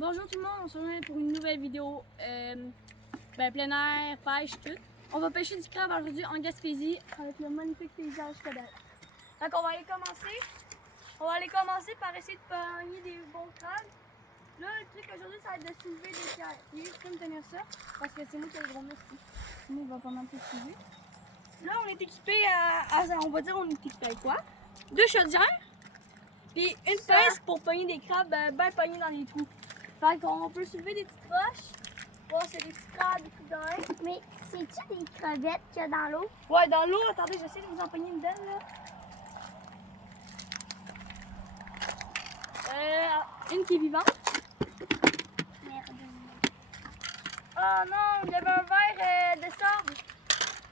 Bonjour tout le monde, on se retrouve pour une nouvelle vidéo plein air, pêche, tout. On va pêcher du crabe aujourd'hui en Gaspésie avec le magnifique paysage qu'il y a derrière. Donc on va aller commencer par essayer de pogner des bons crabes. Là, le truc aujourd'hui, ça va être de soulever des pierres. Lui, je peux me tenir ça parce que c'est moi qui ai le gros muscle. Sinon, il va pas m'en soulever. Là, on est équipé on va dire, on est équipé avec quoi? 2 chaudières, puis une pince pour pogner des crabes bien pognés dans les trous. Fait qu'on peut soulever des petites roches, voir s'il y a des petits crabes, des trucs d'oreilles. Mais c'est-tu des crevettes qu'il y a dans l'eau? Ouais, dans l'eau, attendez, j'essaie de vous en pogner une belle là. Une qui est vivante. Merde. Oh non, il y avait un verre de sable.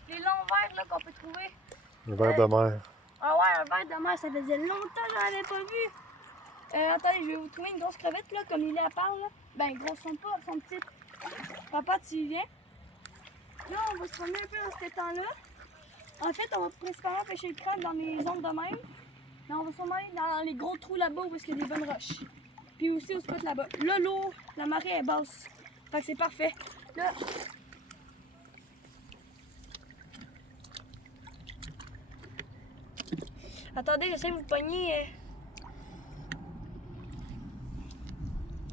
Les longs verres là qu'on peut trouver. Le verre de mer. Ah ouais, un verre de mer, ça faisait longtemps que j'en avais pas vu. Attendez, je vais vous trouver une grosse crevette là, comme il est à part là. Ben, grosse, sont pas, elles sont petites. Papa, tu y viens? Là, on va se promener un peu dans cet étang-là. En fait, on va principalement pêcher le crabe dans les zones de même. Mais on va sûrement aller dans les gros trous là-bas où il y a des bonnes roches. Puis aussi au spot là-bas. Là, l'eau, la marée est basse. Fait que c'est parfait. Là. Attendez, j'essaie de vous pogner.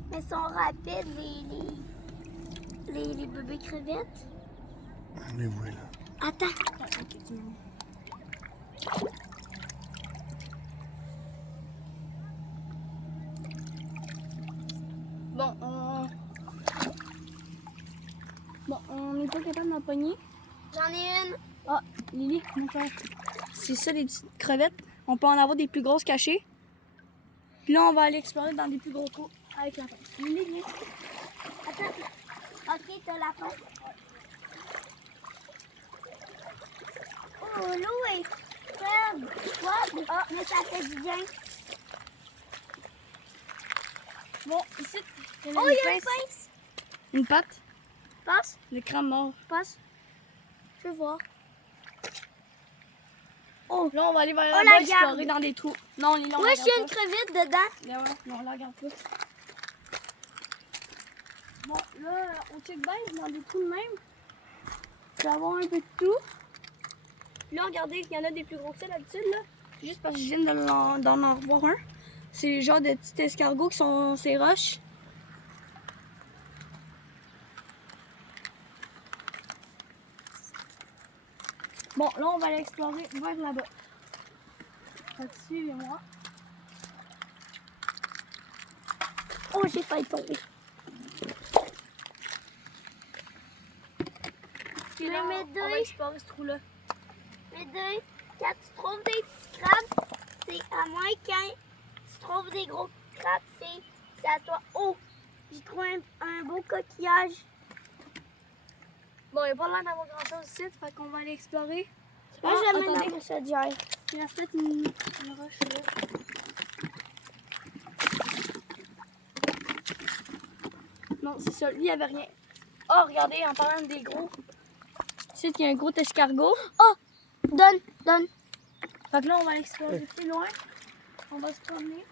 Mais ils sont rapides, les bébés crevettes. Les voilà. Attends. On n'est pas capable d'en pogner. J'en ai une. Ah, Lily, mon frère. C'est ça, des petites crevettes. On peut en avoir des plus grosses cachées. Puis là, on va aller explorer dans des plus gros trous avec la pince. Lily, viens. Attends. Ok, t'as la pince. Oh, l'eau est froide. Ah. Mais ça fait du bien. Bon, ici, il y Oh, il y a une pince. Une patte. Passe. Le crabe mort. Passe. Je veux voir. Oh, là, on va aller vers la là-bas garde. explorer dans des trous. Non, Lily, on Moi, la je suis une regarde crevette dedans. pas. Ben ouais, non, on la regarde pas. Bon, là, au check-base, dans des trous de même, tu vas avoir un peu de tout. Là, regardez, il y en a des plus gros que ça d'habitude, là. Juste parce que je viens d'en revoir un. C'est les genres de petits escargots qui sont ces roches. Bon, là, on va aller explorer vers là-bas. Fait que suivez-moi. Oh, j'ai failli tomber. Puis là, Mais on va explorer ce trou-là. Mais deux, quand tu trouves des petits crabes, c'est à moi. Quand tu trouves des gros crabes, c'est à toi. Oh, j'ai trouvé un beau coquillage. Bon, il n'y a pas l'air d'avoir grand-chose ici, fait qu'on va aller explorer. Moi, je le mets attendez. dans ma chaudière. Il y a peut-être une roche là. Non, c'est ça. Lui, il n'y avait rien. Oh, regardez, en parlant des gros. Ici, il y a un gros escargot. Oh, donne. Fait que là, on va aller explorer plus loin. On va se promener.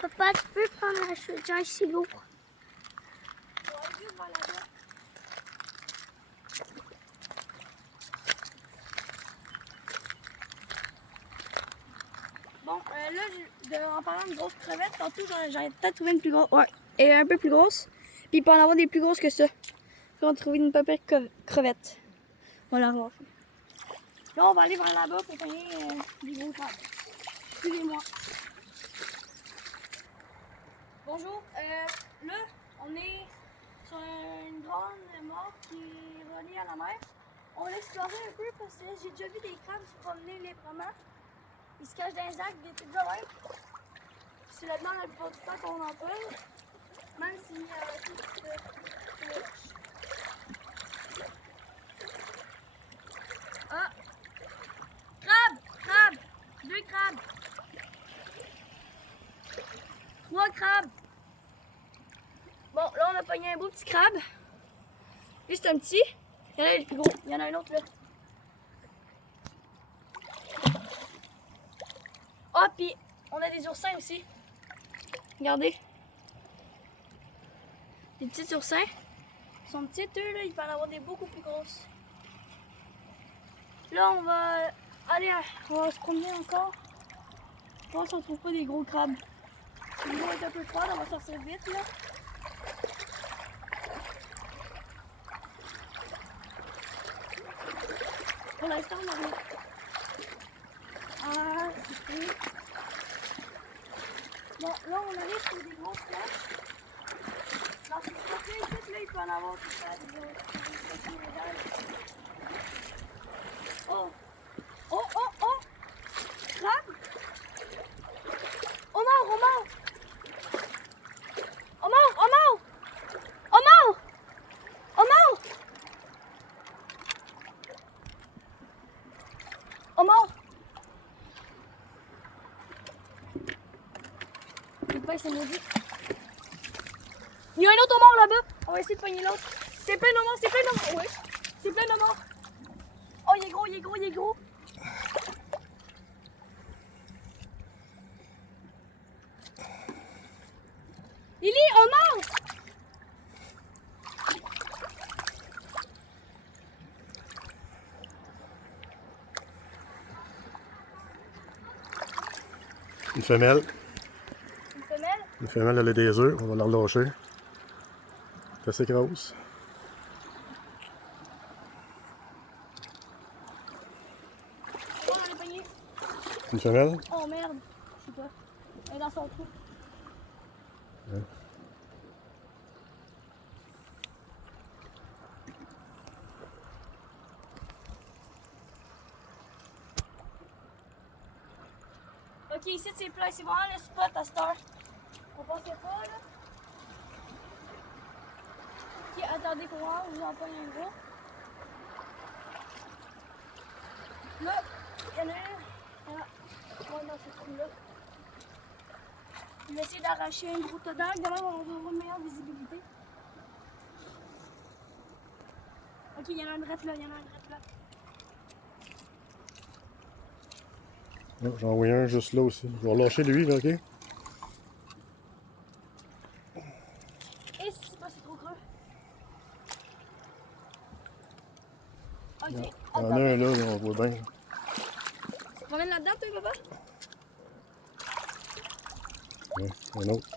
Papa, tu peux prendre la chaudière, c'est lourd. On va aller juste vers là-bas. Bon, là, en parlant de grosses crevettes, tantôt, j'en ai peut-être trouvé une plus grosse. Ouais, et un peu plus grosse. Puis il peut en avoir des plus grosses que ça. Là, on a trouvé une papier crevette. On va la revoir. Là, on va aller vers là-bas pour payer des gros crabes. Suivez-moi. Bonjour. Là, on est sur une grande mare qui est reliée à la mer. On va explorer un peu parce que j'ai déjà vu des crabes se promener librement. Ils se cachent dans les actes, des trucs de même. C'est là-dedans la plupart du temps qu'on en parle. Même si tout le roche. Ah! Crabe! 2 crabes! 3 crabes! Bon, là on a pogné un beau petit crabe. Lui c'est un petit. Il y en a un plus gros. Il y en a un autre là. Ah, puis on a des oursins aussi. Regardez. Des petits oursins. Ils sont petits, eux, là. Il peut en avoir des beaucoup plus grosses. Là, on va aller, on va se promener encore. Voir si on trouve pas des gros crabes. L'eau est un peu froide, on va sortir vite, là. Pour l'instant, on a rien. Ah, c'est cool. Bon, là, on arrive sur des grosses planches. Dans ces planches-là, ici, là, il peut en avoir tout ça, des grosses. Oh! Oh, oh, oh! Crabe! Homard, homard! Homard, homard! Homard! Homard! Homard! Il s'est maudit. Il y a un autre homard là-bas. On va essayer de pogner l'autre. C'est plein d'homards, c'est plein d'homards. Oui, c'est plein d'homards. Oh, il est gros, il est gros, il est gros. Lily, homard! Une femelle. Une femelle? Une femelle, elle a des œufs. On va la relâcher. C'est assez grosse. Oh, on l'a pogné. Une femelle? Oh merde. Je sais pas. Elle est dans son trou. Ouais. Ok, ici c'est plat, c'est vraiment le spot à cette heure. On pensait pas là. Ok, attendez pour voir, je vous en pogne un gros. Là, il y en a un. Voilà. Ouais, dans ce trou-là. Je vais essayer d'arracher un gros dedans, demain on va avoir une meilleure visibilité. Ok, il y en a un drette là, il y en a un drette là. Oh, j'en vois un juste là aussi. Je vais relâcher lui, là, ok? Et c'est pas, c'est trop creux. Ok, Il y en attends. a un là, on voit bien. Tu te promènes là-dedans, toi, papa? Ouais, un autre.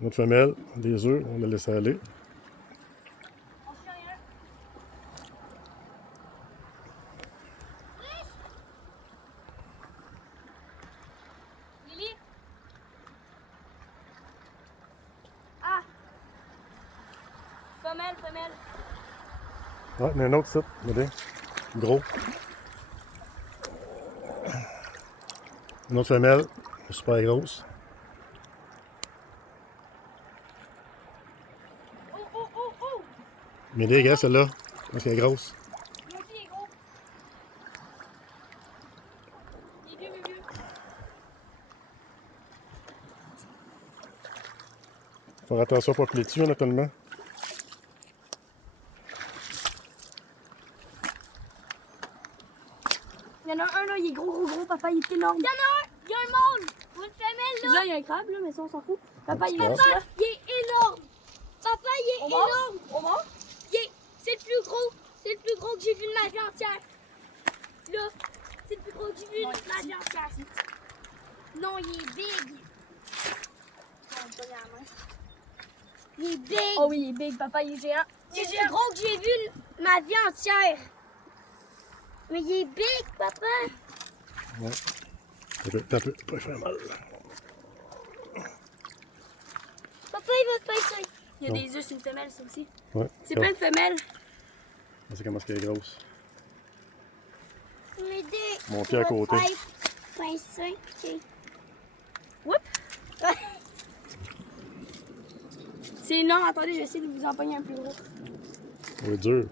Une autre femelle, des œufs, on la laisse aller. On se fait rien. Lily? Ah! Femelle, femelle. Ouais, il y en a un autre site, regardez. Gros. Une autre femelle, super grosse. Oh, oh, oh, oh! Mais les gars, celle-là, parce qu'elle est grosse. Lui aussi, il est gros. Il est vieux, vieux, vieux. Faire attention à ne pas couler dessus, naturellement. Il y en a un là, il est gros, gros, gros. Papa, il est énorme. Il y en a un! Il y a un mâle! Ou une femelle là! Là, il y a un crabe là, mais ça, on s'en fout. Papa, il est Papa, là. Il est énorme. Papa, il est énorme. On va? C'est le plus gros. C'est le plus gros que j'ai vu de ma vie entière. Là, c'est le plus gros que j'ai vu de ma vie entière. Non, il est big. Il est big. Oh oui, il est big. Papa, il est géant. C'est le plus gros que j'ai vu de ma vie entière. Mais il est big, papa. Ouais. T'as peu, pas faire mal. Papa, il va pas essayer. Il y a des œufs, c'est une femelle, ça aussi. Ouais. C'est plein de femelles. C'est comment elle est grosse. M'aider. Mon pied à côté. Whoop! C'est énorme. Attendez, je vais essayer de vous en pogner un plus gros. Oui, dur.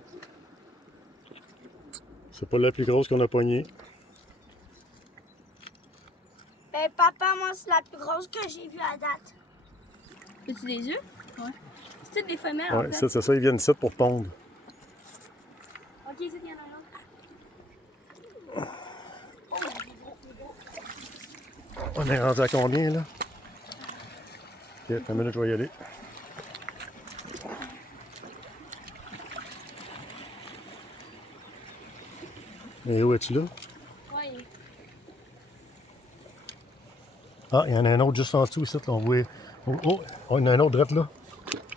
C'est pas la plus grosse qu'on a pognée. Ben, papa, moi, c'est la plus grosse que j'ai vue à date. As-tu des œufs? Ouais. C'est des femelles en Ouais, fait. c'est ça, ils viennent ici pour pondre. Ok, c'est il y en a un autre. Oh, On est rendu à combien là? Ok, une minute, je vais y aller. Et où es-tu là? Ouais. Ah, il y en a un autre juste en dessous ici, là, on voit. Oh, oh, oh, il y en a un autre direct là.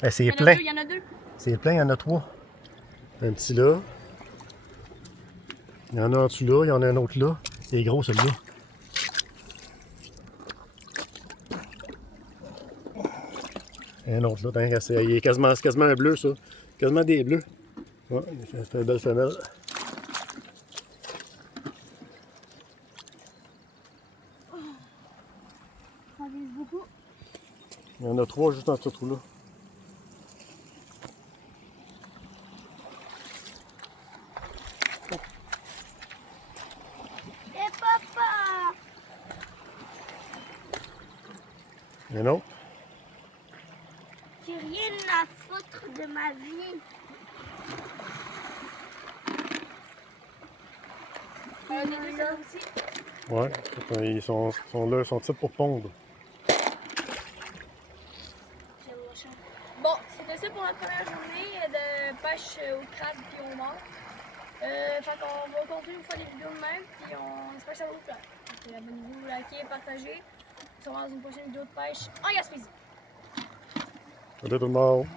Eh, c'est Il y en a plein. deux, il y en a deux. C'est plein, il y en a 3. Un petit là. Il y en a en dessous là, il y en a un autre là. C'est gros celui-là. Et un autre là, il est quasiment un bleu ça. Quasiment des bleus. Ouais, il fait une belle femelle. Ça vise beaucoup. Il y en a 3 juste dans ce trou là. Et papa! Il y en a un autre. J'ai rien à foutre de ma vie. Le deux, c'est là aussi. Ouais, ils sont là, ils sont types pour pondre. Bon, c'était ça pour notre première journée de pêche au crabe puis au mort. Fait qu'on va continuer de faire des vidéos de même, puis on espère que ça va vous plaire. Donc, abonnez-vous, likez, partagez. On se revoit dans une prochaine vidéo de pêche en Gaspésie. Salut tout le monde!